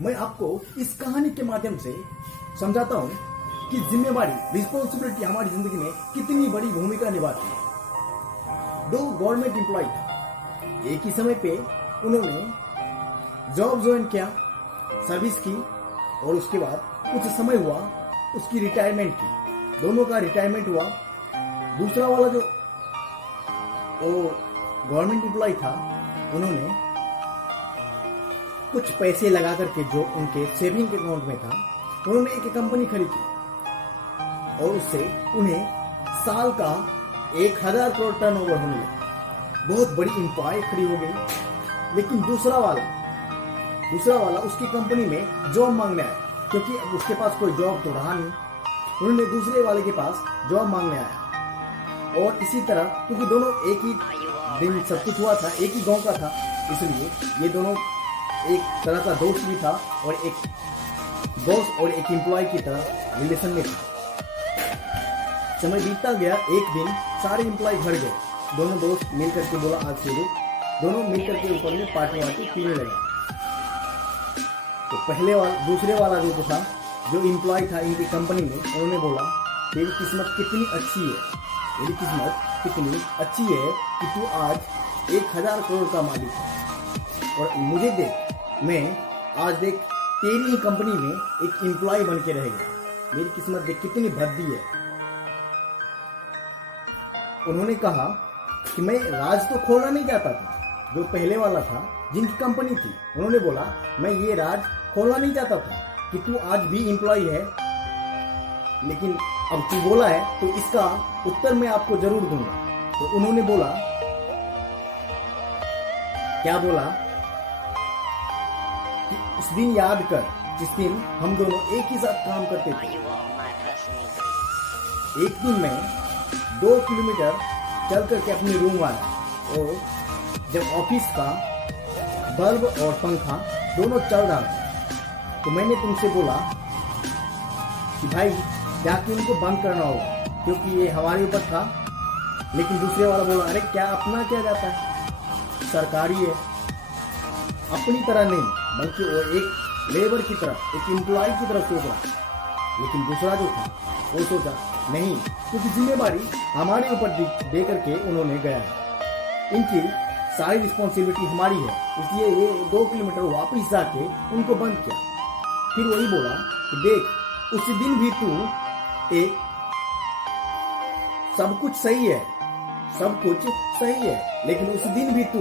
मैं आपको इस कहानी के माध्यम से समझाता हूँ कि जिम्मेवारी, रिस्पॉन्सिबिलिटी हमारी जिंदगी में कितनी बड़ी भूमिका निभाती है। 2 गवर्नमेंट एम्प्लॉय था। एक ही समय पे उन्होंने जॉब ज्वाइन किया, सर्विस की और उसके बाद कुछ समय हुआ उसकी रिटायरमेंट की। दोनों का रिटायरमेंट हुआ। दूसरा वाला जो गवर्नमेंट एम्प्लॉय था, उन्होंने कुछ पैसे लगा करके जो उनके सेविंग अकाउंट में था, उन्होंने एक कंपनी खरीदी और उससे उन्हें साल का 1000 करोड़ टर्नओवर होने लगा। बहुत बड़ी एम्प्लॉय खड़ी हो गई। लेकिन दूसरा वाला उसकी कंपनी में जॉब मांगने आया, क्योंकि अब उसके पास कोई जॉब तो रहा नहीं। उन्होंने दूसरे वाले के पास जॉब मांगने आया और इसी तरह, क्योंकि दोनों एक ही दिन सब कुछ हुआ था, एक ही गांव का था, इसलिए ये दोनों एक तरह का दोस्त भी था और एक बॉस और एक एम्प्लॉय की तरह रिलेशन में था। समय बीतता गया। एक दिन सारे एम्प्लॉय घर गए। दोनों दोस्त मिल करके बोला आज से दोनों मिल करके ऊपर में पार्टी पीने लगे। तो दूसरे वाला जो था, जो एम्प्लॉय था इनकी कंपनी में, उन्होंने बोला तेरी किस्मत कितनी अच्छी है, तेरी किस्मत कितनी अच्छी है कि तू आज 1000 करोड़ का मालिक है और मुझे देख, मैं आज देख तेरी ही कंपनी में एक एम्प्लॉय बन के रह गया। मेरी किस्मत देख कितनी भद्दी है। उन्होंने कहा कि मैं राज तो खोलना नहीं चाहता था। जो पहले वाला था, जिनकी कंपनी थी, उन्होंने बोला मैं ये राज खोलना नहीं चाहता था कि तू आज भी एम्प्लॉय है, लेकिन अब तू बोला है तो इसका उत्तर मैं आपको जरूर दूंगा। तो उन्होंने बोला, क्या बोला कि उस दिन याद कर जिस दिन हम दोनों एक ही साथ काम करते थे। एक दिन मैं 2 किलोमीटर चल करके अपने रूम आया और जब ऑफिस का बल्ब और पंखा दोनों चल रहा था, तो मैंने तुमसे बोला कि भाई जाके उनको बंद करना होगा, क्योंकि ये हमारे ऊपर था। लेकिन दूसरे वाला बोला, अरे क्या अपना क्या जाता है, सरकारी है, अपनी तरह नहीं बल्कि वो एक लेबर की तरह, एक एम्प्लॉय की तरह सोच रहा। लेकिन दूसरा जो था वो सोचा नहीं, क्योंकि जिम्मेवारी हमारे ऊपर दे करके उन्होंने गया है, इनकी सारी रिस्पॉन्सिबिलिटी हमारी है, इसलिए ये 2 किलोमीटर वापस जाके उनको बंद किया। फिर वही बोला कि देख उस दिन भी तू एक सब कुछ सही है, लेकिन उस दिन भी तू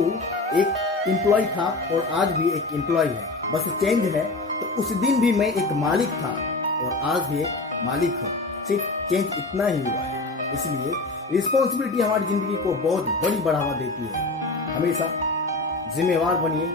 एक एम्प्लॉय था और आज भी एक एम्प्लॉय है, बस चेंज है। तो उस दिन भी मैं एक मालिक था और आज भी एक मालिक हूँ, सिर्फ चेंज इतना ही हुआ है। इसलिए रिस्पॉन्सिबिलिटी हमारी जिंदगी को बहुत बड़ी बढ़ावा देती है। हमेशा जिम्मेवार बनिए।